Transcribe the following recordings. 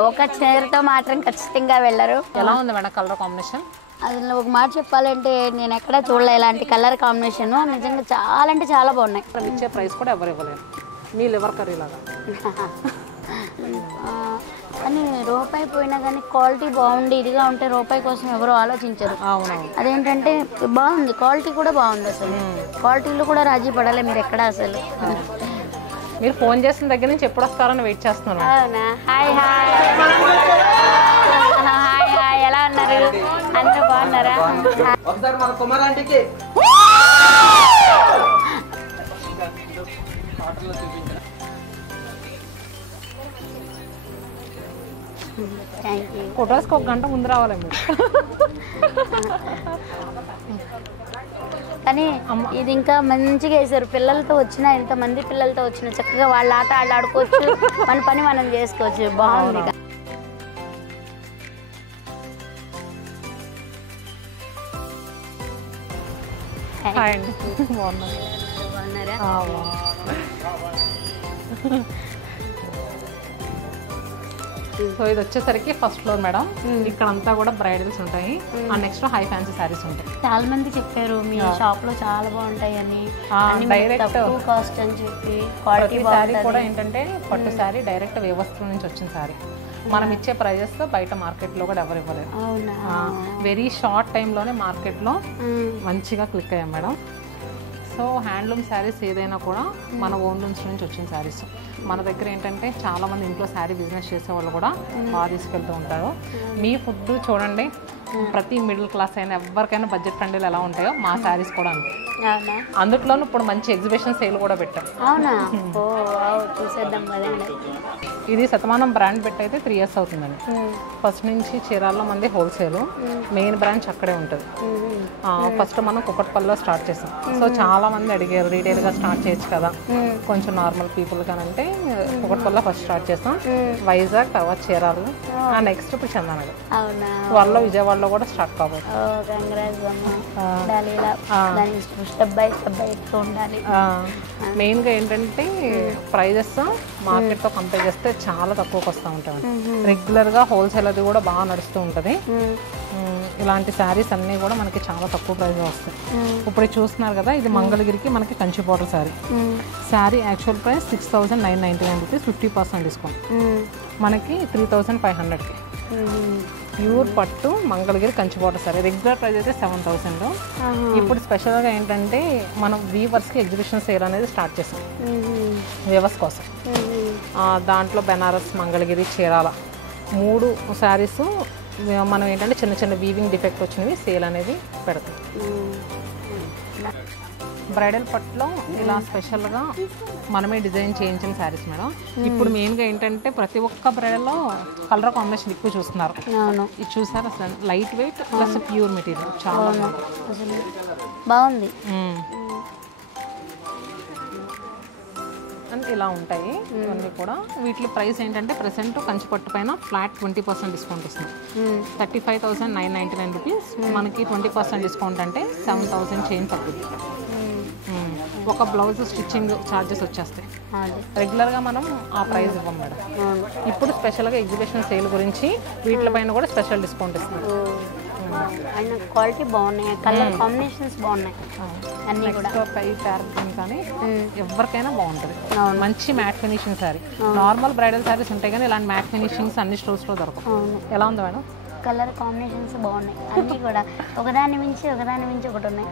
ఒక చీరతో మాత్రం ఖచ్చితంగా వెళ్ళరు. ఎలా ఉంది మేడం కలర్ కాంబినేషన్? అసలు ఒక మాట చెప్పాలంటే నేను ఎక్కడా చూడలే ఇలాంటి కలర్ కాంబినేషన్. నిజంగా చాలా అంటే చాలా బాగున్నాయి. ఇచ్చే ప్రైస్ కూడా ఎవరు ఇవ్వలేరు. మీ లివర్ కర్రీ లాగా కానీ రూపాయి పోయినా కానీ క్వాలిటీ బాగుండి ఇదిగా ఉంటే రూపాయి కోసం ఎవరు ఆలోచించరు. అదేంటంటే బాగుంది, క్వాలిటీ కూడా బాగుంది. అసలు క్వాలిటీలో కూడా రాజీ పడాలి మీరు ఎక్కడ. అసలు మీరు ఫోన్ చేసిన దగ్గర నుంచి ఎప్పుడు వస్తారని వెయిట్ చేస్తున్నాను. అవునా? హాయ్ హాయ్ హాయ్ హాయ్, ఎలా ఉన్నారు? అందరూ బాగున్నారా? ఒకసారి మన కుమారాంటికి ఫొటోస్కి ఒక గంట ముందు రావాలి మీరు. కానీ ఇది ఇంకా మంచిగా వేసారు. పిల్లలతో వచ్చినా, ఎంతమంది పిల్లలతో వచ్చినా చక్కగా వాళ్ళ ఆట వాళ్ళు ఆడుకోవచ్చు, మన పని మనం చేసుకోవచ్చు. బాగుంది. బాగున్నారా? సో ఇది వచ్చేసరికి ఫస్ట్ ఫ్లోర్ మేడం. ఇక్కడ అంతా కూడా బ్రైడల్స్ ఉంటాయి. నెక్స్ట్ హై ఫ్యాన్సీ సారీస్ ఉంటాయి. చాలా మంది చెప్పారు మీ షాప్ లో చాలా బాగుంటాయి అని, డైరెక్ట్ కాస్ట్ అని చెప్పి. క్వాలిటీ సారీ కూడా ఏంటంటే పట్టు సారీ డైరెక్ట్ వ్యవస్థ నుంచి వచ్చిన సారీ. మనం ఇచ్చే ప్రైజెస్ బయట మార్కెట్లో కూడా ఎవరు ఇవ్వలేరు. వెరీ షార్ట్ టైంలోనే మార్కెట్లో మంచిగా క్లిక్ అయ్యాం మేడం. సో హ్యాండ్లూమ్ శారీస్ ఏదైనా కూడా మన ఓన్ లూమ్స్ నుంచి వచ్చిన శారీస్. మన దగ్గర ఏంటంటే చాలామంది ఇంట్లో శారీ బిజినెస్ చేసే వాళ్ళు కూడా బాగా తీసుకెళ్తూ ఉంటారు. మీ ఫుడ్ చూడండి, ప్రతి మిడిల్ క్లాస్ అయినా ఎవరికైనా బడ్జెట్ ఫ్రెండ్లీలు ఎలా ఉంటాయో మా శారీస్ కూడా అంతే. అందులోనూ ఇప్పుడు మంచి ఎగ్జిబిషన్ సేల్ కూడా పెట్టాం. ఇది శతమానం బ్రాండ్ పెట్టి అయితే 3 years అవుతుందండి. ఫస్ట్ నుంచి చీరాల్లో మంది హోల్సేల్, మెయిన్ బ్రాంచ్ అక్కడే ఉంటుంది. ఫస్ట్ మనం కుకట్పల్లిలో స్టార్ట్ చేసాం. సో చాలా మంది అడిగారు రీటైల్గా స్టార్ట్ చేయొచ్చు కదా కొంచెం నార్మల్ పీపుల్ కానంటే కుకట్పల్లిలో ఫస్ట్ స్టార్ట్ చేసాం. వైజాగ్, తర్వాత చీరాలు, నెక్స్ట్ ఇప్పుడు చందానగర్, వాళ్ళ విజయవాడలో కూడా స్టార్ట్ కాబోతుంది. మెయిన్గా ఏంటంటే ప్రైజెస్ మార్కెట్తో కంపేర్ చేస్తే చాలా తక్కువకి వస్తూ ఉంటాయి. రెగ్యులర్గా హోల్సేల్ అది కూడా బాగా నడుస్తూ ఉంటుంది. ఇలాంటి శారీస్ అన్నీ కూడా మనకి చాలా తక్కువ ప్రైస్లో వస్తాయి. ఇప్పుడు చూస్తున్నారు కదా, ఇది మంగళగిరికి మనకి Kanchi border sari. Sari actual price 6,999 rupees, 50% discount మనకి 3,500కి. ప్యూర్ పట్టు Mangalagiri Kanchi border sari. Regular price అయితే 7,000. ఇప్పుడు స్పెషల్గా ఏంటంటే మనం వీవర్స్కి ఎగ్జిబిషన్ సేల్ అనేది స్టార్ట్ చేసాం వీవర్స్ కోసం. దాంట్లో బెనారస్, మంగళగిరి, చీరాల 3 శారీస్ మనం ఏంటంటే చిన్న చిన్న వీవింగ్ డిఫెక్ట్ వచ్చినవి సేల్ అనేది పెడతాం. బ్రైడల్ పట్టులో ఇలా స్పెషల్గా మనమే డిజైన్ చేయించిన శారీస్ మేడం. ఇప్పుడు మెయిన్గా ఏంటంటే ప్రతి ఒక్క బ్రైడల్లో కలర్ కాంబినేషన్ ఎక్కువ చూస్తున్నారు. ఇది చూసారు అసలు light weight plus pure material చాలా బాగుంది. అండ్ ఇలా ఉంటాయి ఇవన్నీ కూడా. వీటి ప్రైస్ ఏంటంటే ప్రెసెంట్ కంచి పట్టు పైన ఫ్లాట్ 20% డిస్కౌంట్ వస్తుంది. 35,999 రూపీస్. మనకి 20% డిస్కౌంట్ అంటే 7,000 చేంజ్ తగ్గుతుంది. ఒక బ్లౌజ్ స్టిచ్చింగ్ ఛార్జెస్ వచ్చేస్తాయి. రెగ్యులర్గా మనం ఆ ప్రైస్ ఇవ్వం మేడం. ఇప్పుడు స్పెషల్గా ఎగ్జిబిషన్ సేల్ గురించి వీటిపైన కూడా స్పెషల్ డిస్కౌంట్ ఇస్తున్నాం. అండ్ క్వాలిటీ బాగున్నాయి, కలర్ కాంబినేషన్స్ బాగున్నాయి అన్నీ కూడా. కానీ ఎవరికైనా బాగుంటుంది. మంచి matte finishing sari. Normal bridal saris ఉంటాయి కానీ ఇలాంటి మ్యాట్ ఫినిషింగ్స్ అన్ని స్టోర్స్లో దొరకవు. ఎలా ఉంది మేడం? కలర్ కాంబినేషన్స్ బాగున్నాయి అన్నీ కూడా. ఒకదాని మించి ఒకటి ఉన్నాయి.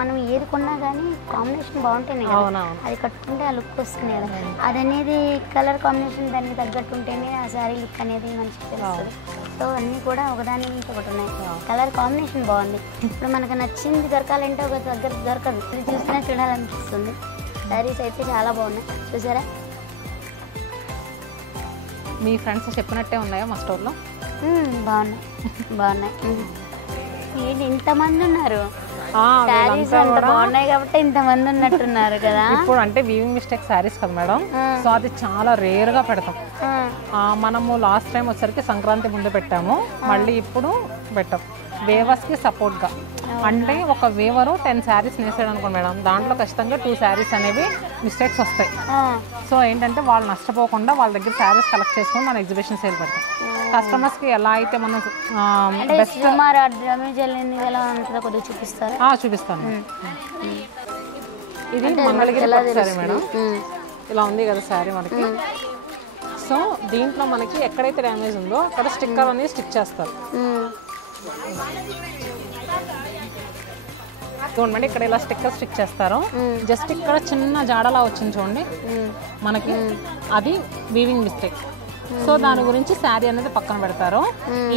మనం ఏది కొన్నా కానీ కాంబినేషన్ బాగుంటేనే కదా అది కట్టుకుంటే ఆ లుక్ వస్తుంది కదా. అదనేది కలర్ కాంబినేషన్ దానికి తగ్గట్టు ఉంటేనే ఆ శారీ లుక్ అనేది మంచిగా తెలుస్తుంది. సో అన్నీ కూడా ఒకదాని నుంచి ఒకటి ఉన్నాయి. కలర్ కాంబినేషన్ బాగుంది. ఇప్పుడు మనకు నచ్చింది దొరకాలంటే ఒక దగ్గర దొరకదు. ఇది చూసినా చూడాలనిపిస్తుంది. శారీస్ అయితే చాలా బాగున్నాయి. చూసారా? మీ ఫ్రెండ్స్ చెప్పినట్టే ఉన్నాయా మా స్టోర్లో? బాగున్నాయి. ఏంటి ఇంతమంది ఉన్నారు? శారీస్ అంత బాగున్నాయి కాబట్టి ఇంతమంది ఉన్నట్టున్నారు కదా. ఇప్పుడు అంటే వీవింగ్ మిస్టేక్ శారీస్ కదా మేడం. సో అది చాలా రేర్ గా పెడతాం. మనము లాస్ట్ టైం వచ్చరికి సంక్రాంతి ముందు పెట్టాము, మళ్ళీ ఇప్పుడు పెట్టాం. వేవర్స్ కి సపోర్ట్ గా అంటే ఒక వేవరు 10 శారీస్ నేసాడు అనుకోండి మేడం, దాంట్లో ఖచ్చితంగా 2 శారీస్ అనేవి మిస్టేక్స్ వస్తాయి. సో ఏంటంటే వాళ్ళు నష్టపోకుండా వాళ్ళ దగ్గర శారీస్ కలెక్ట్ చేసుకొని మనం ఎగ్జిబిషన్ సేల్ పెడతాం. కస్టమర్స్కి ఎలా అయితే మనం చూపిస్తాను. ఇది మంగళగిరి పట్టు శారీ మేడం, ఇలా ఉంది కదా శారీ మనకి. సో దీంట్లో మనకి ఎక్కడైతే డ్యామేజ్ ఉందో అక్కడ స్టిక్కర్ అనేది స్టిక్ చేస్తారు. చూడండి ఇక్కడ ఇలా స్టిక్కర్ స్టిక్ చేస్తారు. జస్ట్ ఇక్కడ చిన్న జాడలా వచ్చింది చూడండి మనకి, అది వీవింగ్ మిస్టేక్. సో దాని గురించి శారీ అనేది పక్కన పెడతారు.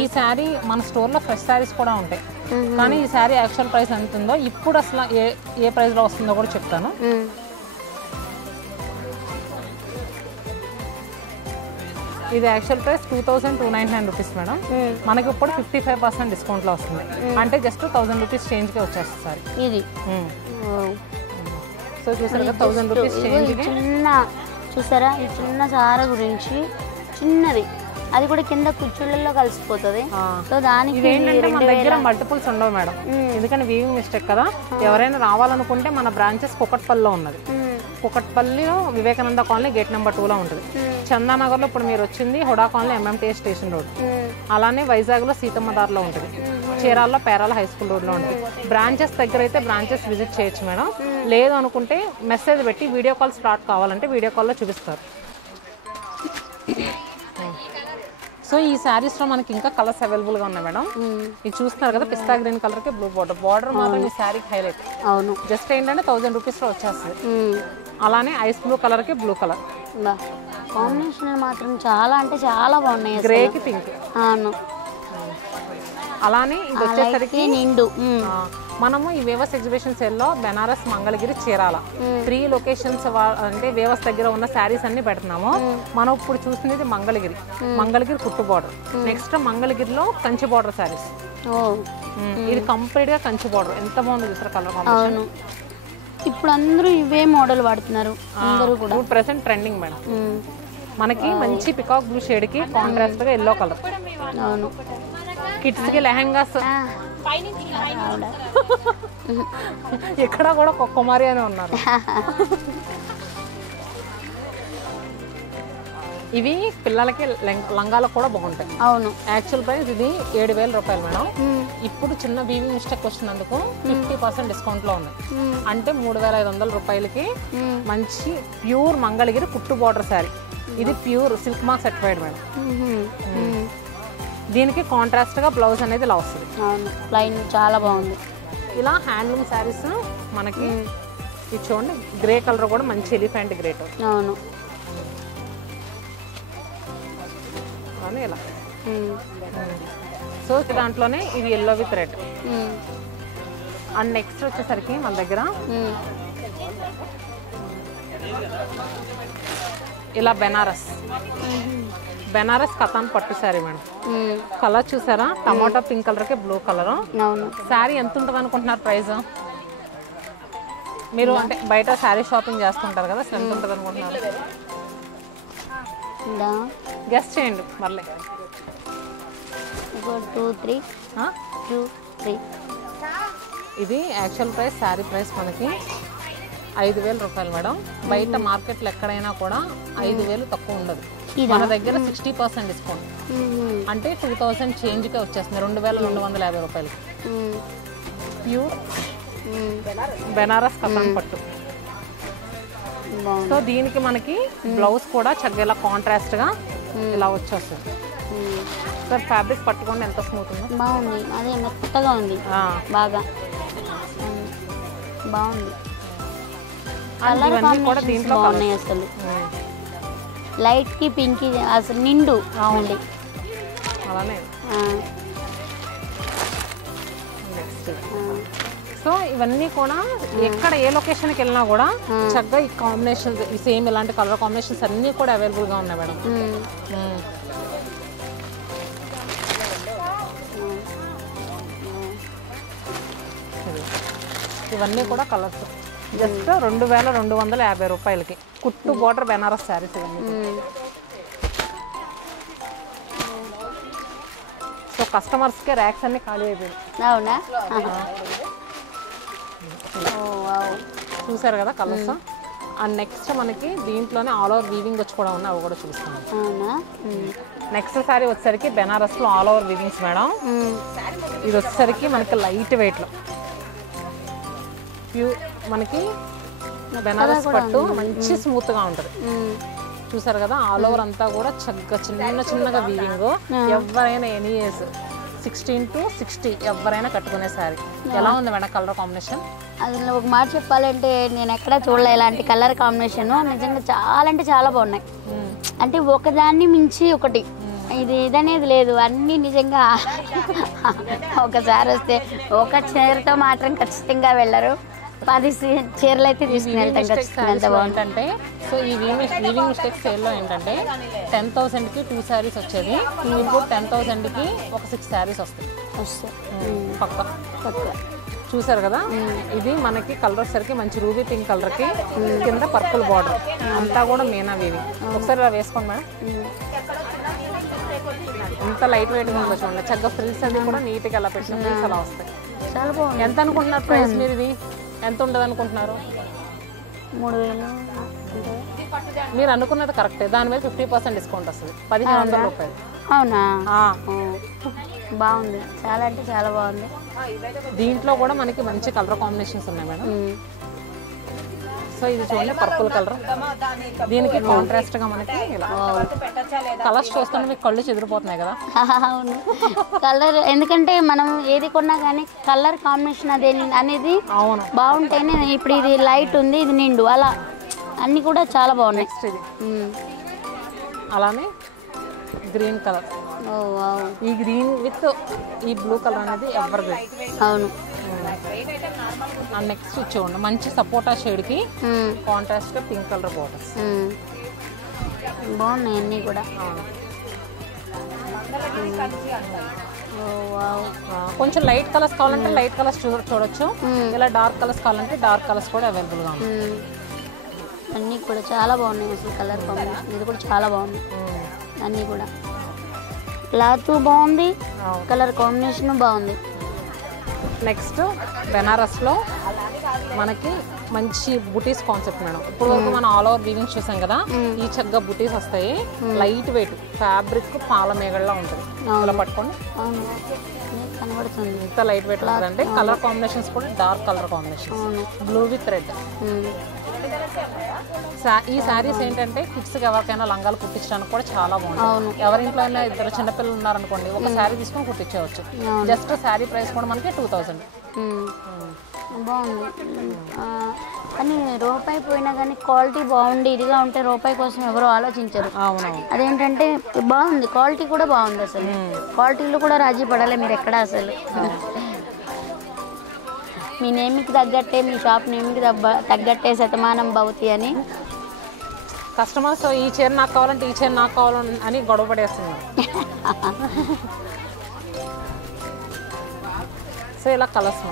ఈ శారీ మన స్టోర్లో ఫ్రెష్ శారీస్ కూడా ఉంటాయి, కానీ ఈ శారీ యాక్చువల్ ప్రైస్ ఎంత ఉందో ఇప్పుడు అసలు ఏ ప్రైస్లో వస్తుందో కూడా చెప్తాను. ఇది యాక్చువల్ ప్రైస్ 2299 రూపీస్ మేడం. మనకి ఇప్పుడు 55% డిస్కౌంట్లో వస్తుంది, అంటే జస్ట్ 1000 రూపీస్ చేంజ్కే వచ్చేస్తుంది సారీ ఇది. సో చూసారు కదా 1000 రూపీస్ చేంజ్. చిన్న చూసారా ఈ చిన్న సార గురించి, చిన్నది అది కూడా కింద కుర్చీలలో కలిసిపోతుంది. సో దానికి ఏంటంటే మన దగ్గర మల్టిపుల్స్ ఉండవు మేడం, ఎందుకంటే వీవింగ్ మిస్టేక్ కదా. ఎవరైనా రావాలనుకుంటే మన బ్రాంచెస్ కుకట్పల్లిలో ఉన్నది. కుకట్పల్లిలో వివేకానంద కాలనీ గేట్ నెంబర్ 2లో ఉంటుంది. చందానగర్లో ఇప్పుడు మీరు వచ్చింది HUDA colony MMTS station road. అలానే వైజాగ్లో సీతమ్మదార్లో ఉంటుంది. చీరాల్లో పేరాల హై స్కూల్ రోడ్లో ఉంటుంది. బ్రాంచెస్ దగ్గర అయితే బ్రాంచెస్ విజిట్ చేయొచ్చు మేడం. లేదు అనుకుంటే మెసేజ్ పెట్టి వీడియో కాల్ స్టార్ట్ కావాలంటే వీడియో కాల్లో చూపిస్తారు. సో ఈ శారీస్లో మనకి ఇంకా కలర్స్ అవైలబుల్గా ఉన్నాయి మేడం. ఇది చూస్తున్నారు కదా, పిస్తా గ్రీన్ కలర్కి బ్లూ బార్డర్ మాత్రం ఈ శారీకి హైలైట్. అవును, జస్ట్ ఏంటంటే 1000 రూపీస్లో వచ్చేస్తుంది. అలానే ఐస్ బ్లూ కలర్కి బ్లూ కలర్ కాంబినేషన్ మాత్రం చాలా అంటే చాలా బాగున్నాయి. గ్రేకి పింక్. అవును, అలానే ఇది వచ్చేసరికి నిండు. మనము ఈ వేవస్ ఎగ్జిబిషన్ సేల్లో బెనారస్, మంగళగిరి, చీరాల 3 లొకేషన్స్ అంటే వేవస్ దగ్గర ఉన్న శారీస్ అన్ని పెడుతున్నాము. మనం ఇప్పుడు చూసినది మంగళగిరి కుట్టు బార్డర్. నెక్స్ట్ మంగళగిరిలో కంచి బార్డర్ శారీస్. ఇది కంప్లీట్ గా కంచి బార్డర్. ఎంత బాగుంది చూసారు కలర్ కాంబినేషన్. ఇప్పుడు అందరూ ఇవే మోడల్ వాడుతున్నారు అందరూ కూడా. Present trending madam. మనకి మంచి పికాక్ బ్లూ షేడ్ కి కాంట్రాస్ట్ గా ఎల్లో కలర్. అవును, కిడ్స్ కి లెహంగాస్ ఇక్కడ కూడా కుమారి అని ఉన్నారు. ఇవి పిల్లలకి లంగాలకు కూడా బాగుంటాయి. అవును, యాక్చువల్ ప్రైస్ ఇది 7000 రూపాయలు మేడం. ఇప్పుడు చిన్న వీవింగ్ మిస్టేక్ వచ్చినందుకు 50% డిస్కౌంట్ లో ఉన్నాయి. అంటే 3500 రూపాయలకి మంచి ప్యూర్ మంగళగిరి కుట్టు బార్డర్ శారీ. ఇది pure silk mark certified madam. దీనికి కాంట్రాస్ట్ గా బ్లౌజ్ అనేది ఇలా వస్తుంది. లైన్ చాలా బాగుంది. ఇలా హ్యాండ్లూమ్ శారీస్ మనకి ఇది చూడండి, గ్రే కలర్ కూడా మంచి ఎలిఫెంట్ గ్రే. అవును, అని ఇలా. సో దాంట్లోనే ఇది yellow with red. And next వచ్చేసరికి మన దగ్గర ఇలా బెనారస్ కతాన్ పట్టు శారీ మేడం. కలర్ చూసారా, టమాటా పింక్ కలర్ కి బ్లూ కలర్. శారీ ఎంత ఉంటుంది అనుకుంటున్నారు ప్రైస్? మీరు అంటే బయట శారీ షాపింగ్ చేస్తుంటారు కదా, ఎంత ఉంటుంది అనుకుంటున్నారు? గెస్ చేయండి మళ్ళీ. 2, 3. ఇది యాక్చువల్ ప్రైస్, శారీ ప్రైస్ మనకి 5000 రూపాయలు మేడం. బయట మార్కెట్లో ఎక్కడైనా కూడా 5000 తక్కువ ఉండదు. మన దగ్గర 60% డిస్కౌంట్, అంటే 2000 చేంజ్కే వచ్చేస్తుంది. 2250 రూపాయలకి ప్యూర్ బెనారస్ కతాన్ పట్టు. సో దీనికి మనకి బ్లౌజ్ కూడా చక్కగా ఇలా కాంట్రాస్ట్ గా ఇలా వచ్చేస్తుంది. సార్ ఫ్యాబ్రిక్ పట్టుకోండి ఎంత స్మూత్ ఉందో. బాగుంది, అదే మెత్తగా ఉంది, బాగా బాగుంది. ఇవన్నీ కూడా దీంట్లో బాగున్నాయి అసలు. లైట్ కి పింక్ అసలు నిండు. అవునండి, అలానే. సో ఇవన్నీ కూడా ఎక్కడ ఏ లొకేషన్కి వెళ్ళినా కూడా చక్కగా ఈ కాంబినేషన్స్, ఈ సేమ్ ఇలాంటి కలర్ కాంబినేషన్స్ అన్నీ కూడా అవైలబుల్గా ఉన్నాయి మేడం. ఇవన్నీ కూడా కలర్స్ జస్ట్ 2250 రూపాయలకి కుట్టు బోర్డర్ బెనారస్ శారీస్ ఇవన్నీ. సో కస్టమర్స్కి ర్యాక్స్ అన్ని ఖాళీ అయిపోయాయి. అవునా? చూసారు కదా కలర్స్. అండ్ నెక్స్ట్ మనకి దీంట్లోనే ఆల్ ఓవర్ వీవింగ్ వచ్చి కూడా ఉన్నాయి, అవి కూడా చూస్తున్నాం. అవునా? నెక్స్ట్ సారీ వచ్చేసరికి బెనారస్లో ఆల్ ఓవర్ వీవింగ్స్ మేడం. ఇది వచ్చేసరికి మనకి లైట్ వెయిట్లో మనకి బెనారస్ పట్టు మంచి స్మూత్గా ఉంటుంది. చూసారు కదా ఆల్ ఓవర్ అంతా కూడా చక్కగా చిన్నగా వీవింగ్. ఎవరైనా ఎనీ ఏజ్ 16 to 60 ఎవరైనా కట్టుకునే సారీ. ఎలా ఉంది మేడం కలర్ కాంబినేషన్? అది ఒక మాట చెప్పాలంటే నేను ఎక్కడా చూడలే ఇలాంటి కలర్ కాంబినేషన్. నిజంగా చాలా అంటే చాలా బాగున్నాయి. అంటే ఒకదాన్ని మించి ఒకటి, ఇదనేది లేదు, అన్నీ నిజంగా. ఒకసారి వస్తే ఒక చీరతో మాత్రం ఖచ్చితంగా వెళ్ళరు, 10 చీరలు అయితే తీసుకుని వెళ్తాం ఖచ్చితంగా. బాగుంటుంటే సో ఈ వీవింగ్ మిస్టేక్ సేల్లో ఏంటంటే 10,000కి 2 శారీస్ వచ్చేది, ఇప్పుడు 10,000కి ఒక 6 శారీస్ వస్తాయి పక్క. చూసారు కదా ఇది మనకి కలర్ సరికి మంచి రూబీ పింక్ కలర్కి కింద పర్పుల్ బార్డర్ అంతా కూడా మీనా వీవింగ్. ఒకసారి ఇలా వేసుకోండి మేడం. ఎంత లైట్ వెయిట్గా ఉందో చూడండి. చక్కగా ఫ్రిల్స్ అది కూడా నీట్గా ఎలా పెట్టిన ఫ్రిల్స్ అలా వస్తాయి. చాలా బాగుంది. ఎంత అనుకుంటున్నారు ప్రైస్ మీరు? ఇది ఎంత ఉండదు అనుకుంటున్నారు? 3,000. మీరు అనుకున్నది కరెక్టే, దాని మీద 50% డిస్కౌంట్ వస్తుంది, 1,500 రూపాయలు. అవునా? బాగుంది, చాలా అంటే చాలా బాగుంది. దీంట్లో కూడా మనకి మంచి కలర్ కాంబినేషన్స్ ఉన్నాయి మేడం. సో ఇది చూడండి పర్పుల్ కలర్, దీనికి కాంట్రాస్ట్ గా మనకి ఇలా కలర్స్ చూస్తుంటే మీకు కళ్ళు చెదిరిపోతున్నాయి కదా. అవును, కలర్ ఎందుకంటే మనం ఏది కొన్నా కానీ కలర్ కాంబినేషన్ అనేది అవును బాగుంటేనే. ఇప్పుడు ఇది లైట్ ఉంది, ఇది నిండు, అలా అన్ని కూడా చాలా బాగున్నాయి. ఇది అలానే గ్రీన్ కలర్, ఈ గ్రీన్ విత్ ఈ బ్లూ కలర్ అనేది ఎవర్ గ్రీన్. అవును. అండ్ నెక్స్ట్ చూడండి మంచి సపోటా షేడ్ కి కాంట్రాస్ట్ గా పింక్ కలర్ బోర్డర్స్ బాగున్నాయి అన్ని కూడా. కొంచెం లైట్ కలర్స్ కావాలంటే లైట్ కలర్స్ చూడొచ్చు, ఇలా డార్క్ కలర్స్ కావాలంటే డార్క్ కలర్స్ కూడా అవైలబుల్ గా ఉన్నాయి. అన్నీ కూడా చాలా బాగున్నాయి అసలు కలర్ కాంబినేషన్. ఇది కూడా చాలా బాగుంది అన్నీ కూడా. క్లాత్ బాగుంది, కలర్ కాంబినేషన్ బాగుంది. నెక్స్ట్ బెనారస్లో మనకి మంచి బుటీస్ కాన్సెప్ట్ మేడం. ఇప్పుడు వరకు మనం ఆల్ ఓవర్ వీవింగ్ చూసాం కదా, ఈ చక్కగా బుటీస్ వస్తాయి. లైట్ వెయిట్ ఫ్యాబ్రిక్ పాల మేగడలా ఉంటుంది. ఇలా పట్టుకోండి, కనబడుతుంది. ఇంత లైట్ వెయిట్ ఉంటుందంటే కలర్ కాంబినేషన్స్ కూడా dark colour combination, blue with red. ఈ శారీస్ ఏంటంటే కిడ్స్కి ఎవరికైనా లంగాలు కుట్టించడానికి కూడా చాలా బాగుంటుంది. ఎవరింట్లో అయినా ఇద్దరు చిన్నపిల్లలు ఉన్నారనుకోండి, ఒక శారీ తీసుకొని కుట్టించవచ్చు. జస్ట్ శారీ ప్రైస్ కూడా మనకి 2,000. బాగుంది. కానీ రూపాయి పోయినా కానీ క్వాలిటీ బాగుండి ఇదిగా ఉంటే రూపాయి కోసం ఎవరు ఆలోచించరు. అదేంటంటే బాగుంది, క్వాలిటీ కూడా బాగుంది. అసలు క్వాలిటీలో కూడా రాజీ పడాలి మీరు ఎక్కడ. అసలు మీ నేమికి తగ్గట్టే, మీ షాప్ నేమికి తగ్గట్టే శతమానం భవతి అని కస్టమర్స్ ఈ చీర నాకు కావాలంటే ఈ చీర నాకు కావాలని అని గొడవ పడేస్తున్నారు. సో ఇలా కలర్స్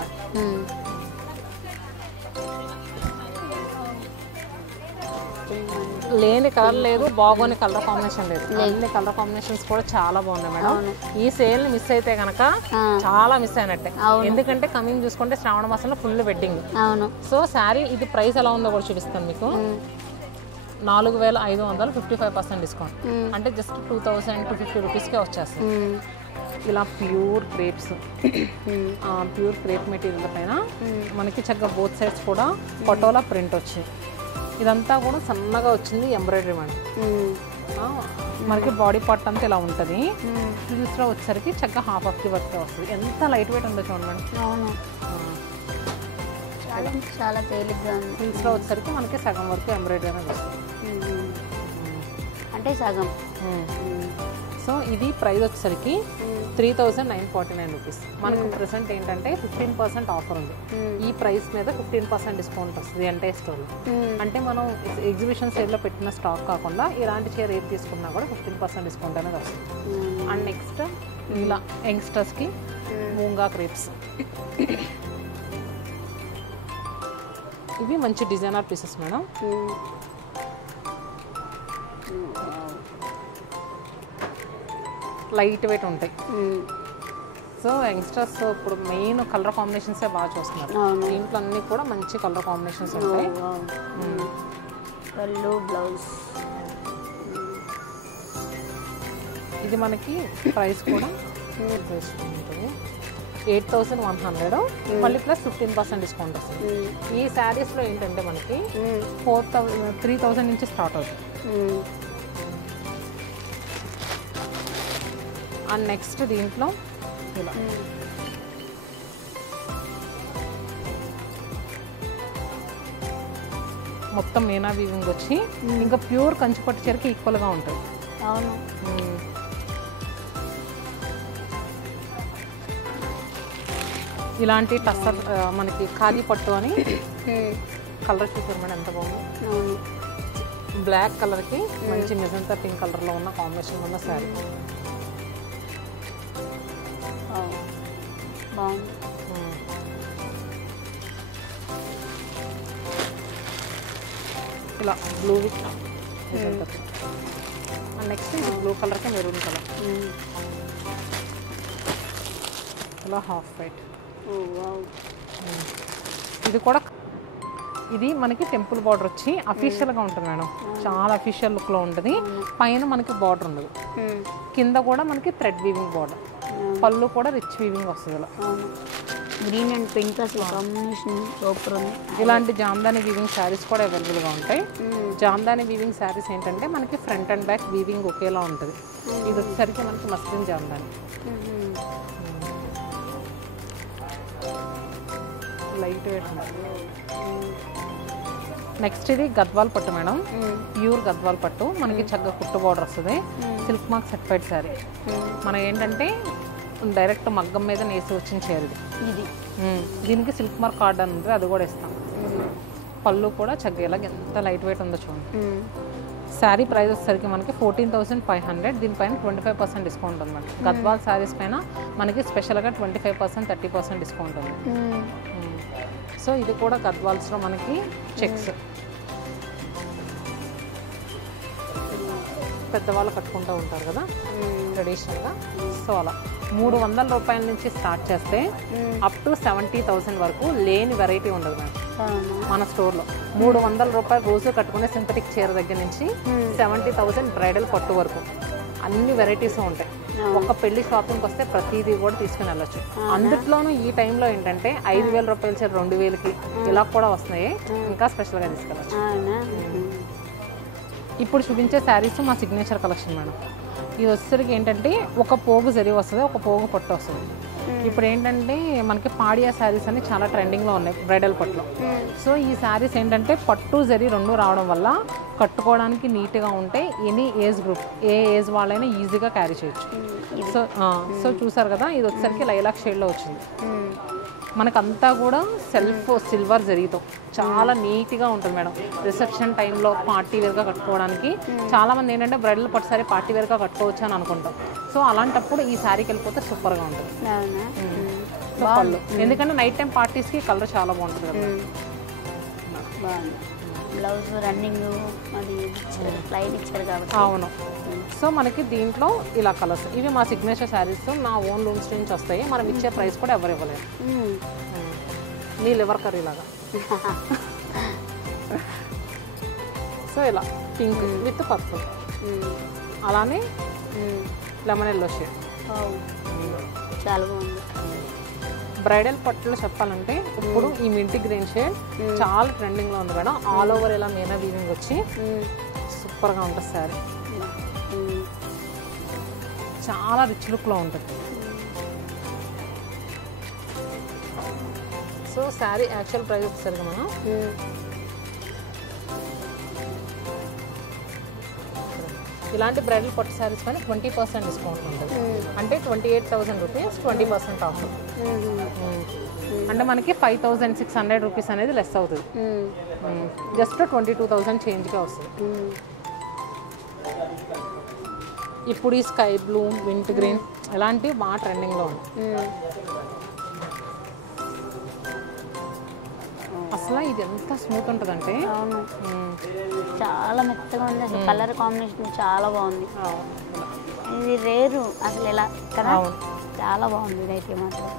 లేని కలర్ లేదు, బాగోని కలర్ కాంబినేషన్ లేదు. అన్ని కలర్ కాంబినేషన్స్ కూడా చాలా బాగున్నాయి మేడం. ఈ సేల్ ని మిస్ అయితే కనుక చాలా మిస్ అయినట్టే. ఎందుకంటే కమింగ్ చూసుకుంటే శ్రావణ మాసంలో ఫుల్ వెడ్డింగ్. సో శారీ ఇది ప్రైస్ ఎలా ఉందో కూడా చూపిస్తాను మీకు. 4,500, 55% డిస్కౌంట్, అంటే జస్ట్ 2,250 రూపీస్కే వచ్చేస్తుంది. ఇలా pure crepes, pure crepe material పైన మనకి చక్కగా బోత్ సైడ్స్ కూడా పటోలా ప్రింట్ వచ్చింది. ఇదంతా కూడా సన్నగా వచ్చింది ఎంబ్రాయిడరీ మేడం. మనకి బాడీ పార్ట్ అంతా ఇలా ఉంటుంది. స్లీవ్స్లో వచ్చేసరికి చక్కగా హాఫ్ ఆఫ్ ది వర్క్ వస్తుంది. ఎంత లైట్ వెయిట్ ఉందో చూడండి మేడం. చాలా తేలిగ్గా ఉంది. స్లీవ్స్లో వచ్చేసరికి మనకి సగం వరకు ఎంబ్రాయిడరీ అనేది వస్తుంది, అంటే సగం. సో ఇది ప్రైస్ వచ్చేసరికి 3,949 రూపీస్. మనకు ప్రెసెంట్ ఏంటంటే 15% ఆఫర్ ఉంది. ఈ ప్రైస్ మీద 15% డిస్కౌంట్ వస్తుంది ఎంటైర్ స్టోర్లో. అంటే మనం ఎగ్జిబిషన్ సేల్లో పెట్టిన స్టాక్ కాకుండా ఇలాంటి చీర ఏది తీసుకున్నా కూడా 15% డిస్కౌంట్ అనేది వస్తుంది. అండ్ నెక్స్ట్ ఇలా యంగ్స్టర్స్కి మూంగా క్రేప్స్, ఇవి మంచి designer pieces madam. Light weight ఉంటాయి. సో యంగ్స్టర్స్ ఇప్పుడు మెయిన్ కలర్ కాంబినేషన్సే బాగా చూస్తున్నారు. దీంట్లో అన్నీ కూడా మంచి కలర్ కాంబినేషన్స్ ఉంటాయి. పళ్ళు బ్లౌజ్. ఇది మనకి ప్రైస్ కూడా ఉంటుంది 8,100, మళ్ళీ ప్లస్ 15% డిస్కౌంట్ వస్తుంది. ఈ శారీస్లో ఏంటంటే మనకి 3,000 నుంచి స్టార్ట్ అవుతుంది. అండ్ నెక్స్ట్ దీంట్లో ఇలా మొత్తం మీనా వీవింగ్ వచ్చి ఇంకా ప్యూర్ కంచిపట్టు చీరకి ఈక్వల్గా ఉంటుంది. అవును. ఇలాంటి టస్సర్ మనకి ఖాదీ పట్టు అని కలర్ చూసారు మేడం ఎంత బాగుంది. బ్లాక్ కలర్కి మంచి మెజంతా పింక్ కలర్లో ఉన్న కాంబినేషన్ ఉన్న శారీ బాగుంది. ఇలా బ్లూ విత్ నెక్స్ట్ బ్లూ కలర్కి మెరూన్ కలర్, ఇలా హాఫ్ వైట్. ఇది కూడా ఇది మనకి టెంపుల్ బార్డర్ వచ్చి అఫీషియల్గా ఉంటుంది మేడం. చాలా అఫీషియల్ లుక్లో ఉంటుంది. పైన మనకి బార్డర్ ఉండదు, కింద కూడా మనకి థ్రెడ్ వీవింగ్ బార్డర్, పళ్ళు కూడా రిచ్ వీవింగ్ వస్తుంది. ఇలా గ్రీన్ అండ్ పింక్ అసలు కాంబినేషన్ సూపర్ ఉంది. ఇలాంటి జామ్దాని వీవింగ్ శారీస్ కూడా అవైలబుల్గా ఉంటాయి. జామ్దాని వీవింగ్ శారీస్ ఏంటంటే మనకి ఫ్రంట్ అండ్ బ్యాక్ వీవింగ్ ఒకేలా ఉంటుంది. ఇది వచ్చేసరికి మనకి మస్లిన్ జామ్దాని, లైట్ వెయిట్ ఉంటుంది. నెక్స్ట్ ఇది గద్వాల్ పట్టు మేడం, ప్యూర్ గద్వాల్ పట్టు. మనకి చక్కగా కుట్టు బార్డర్ వస్తుంది. Silk mark certified sari. మనం ఏంటంటే డైరెక్ట్ మగ్గం మీద నేసి వచ్చిన చీర ఇది. దీనికి సిల్క్ మార్క్ కార్డ్ అని ఉంటుంది, అది కూడా ఇస్తాం. పళ్ళు కూడా చక్కగా ఇలాగ ఎంత లైట్ వెయిట్ ఉందో చూడండి. శారీ ప్రైస్ వచ్చేసరికి మనకి 14,500. దీనిపైన 25% డిస్కౌంట్ ఉంది మనకి. గద్వాల్ శారీస్ పైన మనకి స్పెషల్గా 25%, 30% డిస్కౌంట్ ఉంది. సో ఇది కూడా గద్వాల్స్లో మనకి చెక్స్ పెద్దవాళ్ళు కట్టుకుంటూ ఉంటారు కదా ట్రెడిషనల్గా. సో అలా 300 రూపాయల నుంచి స్టార్ట్ చేస్తే అప్ టు 70,000 వరకు లేని వెరైటీ ఉండదు మేడం మన స్టోర్లో. 300 రూపాయలు రోజు కట్టుకునే సింథటిక్ చీర దగ్గర నుంచి 70,000 బ్రైడల్ పట్టు వరకు అన్ని వెరైటీస్ ఉంటాయి. ఒక పెళ్లి షాపింగ్కి వస్తే ప్రతిదీ కూడా తీసుకుని వెళ్ళచ్చు. అందులోనూ ఈ టైంలో ఏంటంటే 5,000 రూపాయల చీర 2,000కి ఇలా కూడా వస్తున్నాయి. ఇంకా స్పెషల్గా తీసుకెళ్ళచ్చు. ఇప్పుడు చూపించే శారీస్ మా సిగ్నేచర్ కలెక్షన్ మేడం. ఇది వచ్చేసరికి ఏంటంటే ఒక పోగు జరీ వస్తుంది, ఒక పోగు పట్టు వస్తుంది. ఇప్పుడు ఏంటంటే మనకి పాడియా శారీస్ అని చాలా ట్రెండింగ్లో ఉన్నాయి బ్రైడల్ పట్టులో. సో ఈ శారీస్ ఏంటంటే పట్టు జరీ రెండు రావడం వల్ల కట్టుకోవడానికి నీట్గా ఉంటాయి. ఎనీ ఏజ్ గ్రూప్, ఏ ఏజ్ వాళ్ళైనా ఈజీగా క్యారీ చేయొచ్చు. సో చూసారు కదా, ఇది వచ్చేసరికి లైలాక్ షేడ్లో వచ్చింది. మనకంతా కూడా సెల్ఫ్ సిల్వర్ జరీతో చాలా నీట్గా ఉంటుంది మేడం. రిసెప్షన్ టైంలో పార్టీ వేర్గా కట్టుకోవడానికి చాలామంది ఏంటంటే బ్రైడల్ పట్టు సారీ పార్టీ వేర్గా కట్టుకోవచ్చు అని అనుకుంటాం. సో అలాంటప్పుడు ఈ శారీకి వెళ్ళిపోతే సూపర్గా ఉంటుంది. పళ్ళు ఎందుకంటే నైట్ టైం పార్టీస్కి కలర్ చాలా బాగుంటుంది కదా. బ్లౌజ్ రన్నింగ్ అది ప్లైన్ ఇచ్చారు కాబట్టి. అవును. సో మనకి దీంట్లో ఇలా కలర్స్ ఇవి మా సిగ్నేచర్ శారీస్ నా ఓన్ లూమ్స్ నుంచి వస్తాయి. మనం ఇచ్చే ప్రైస్ కూడా ఎవరు ఇవ్వలేదు. మీ లివర్ కర్రీ లాగా. సో ఇలా పింక్ విత్ పర్పుల్, అలానే లెమన్ ఎల్లో షేడ్. చాలా బాగుంది. బ్రైడల్ పట్టులో చెప్పాలంటే ఇప్పుడు ఈ మింటి గ్రీన్ షేడ్ చాలా ట్రెండింగ్లో ఉంది మేడం. ఆల్ ఓవర్ ఇలా మీనా వీవింగ్ వచ్చి సూపర్గా ఉంటుంది శారీ. చాలా రిచ్ లుక్లో ఉంటుంది. సో శారీ యాక్చువల్ ప్రైస్ వచ్చేసరికి మనం ఇలాంటి బ్రైడల్ పట్టు శారీస్ పైన 20% డిస్కౌంట్ ఉంటుంది. అంటే 28,000 రూపీస్ 20% ఆఫ్. అంటే మనకి 5,600 రూపీస్ అనేది లెస్ అవుతుంది. జస్ట్ 22,000 చేంజ్గా వస్తుంది. ఇప్పుడు ఈ స్కై బ్లూ, మింట్ గ్రీన్ ఇలాంటివి బాగా ట్రెండింగ్లో ఉంది. అసలు ఇది ఎంత స్మూత్ ఉంటుందంటే చాలా మెత్తగా ఉంది. అసలు కలర్ కాంబినేషన్ చాలా బాగుంది. ఇది రేరు అసలు ఎలా కదా. చాలా బాగుంది ఇదైతే మాత్రం.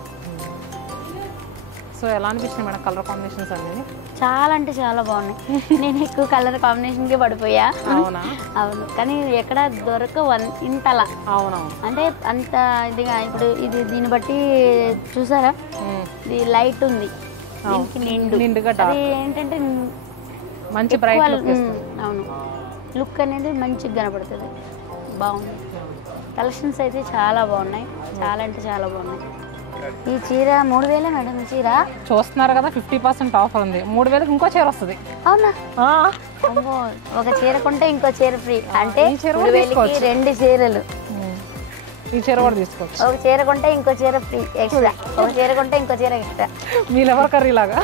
సో ఎలా అనిపించింది మేడం కలర్ కాంబినేషన్స్ అనేది? చాలా అంటే చాలా బాగున్నాయి. నేను ఎక్కువ కలర్ కాంబినేషన్కే పడిపోయా. అవునా? అవును, కానీ ఎక్కడ దొరకవు ఇంతలా. అవునవును. అంటే అంత ఇదిగా ఇప్పుడు ఇది దీన్ని బట్టి చూసారా, ఇది లైట్ ఉంది, దీనికి నిండుగా అది ఏంటంటే మంచి బ్రైట్ లుక్. అవును, లుక్ అనేది మంచిగా కనపడుతుంది. బాగుంది. కలెక్షన్స్ అయితే చాలా బాగున్నాయి, చాలా అంటే చాలా బాగున్నాయి. ఈ చీర 3000 మేడం. ఈ చీర చూస్తున్నారు కదా, 50% ఆఫర్ ఉంది. 3000కి ఇంకో చీర వస్తుంది. అవునా? అమ్మో, ఒక చీర కొంటే ఇంకో చీర ఫ్రీ. అంటే 3000కి 2 చీరలు. ఈ చీర కూడా తీసుకోవచ్చు. ఒక చీర కొంటే ఇంకో చీర ఫ్రీ ఎక్స్ట్రా. ఒక చీర కొంటే ఇంకో చీర ఎక్స్ట్రా. మీ లెవర్ కర్రీ లాగా.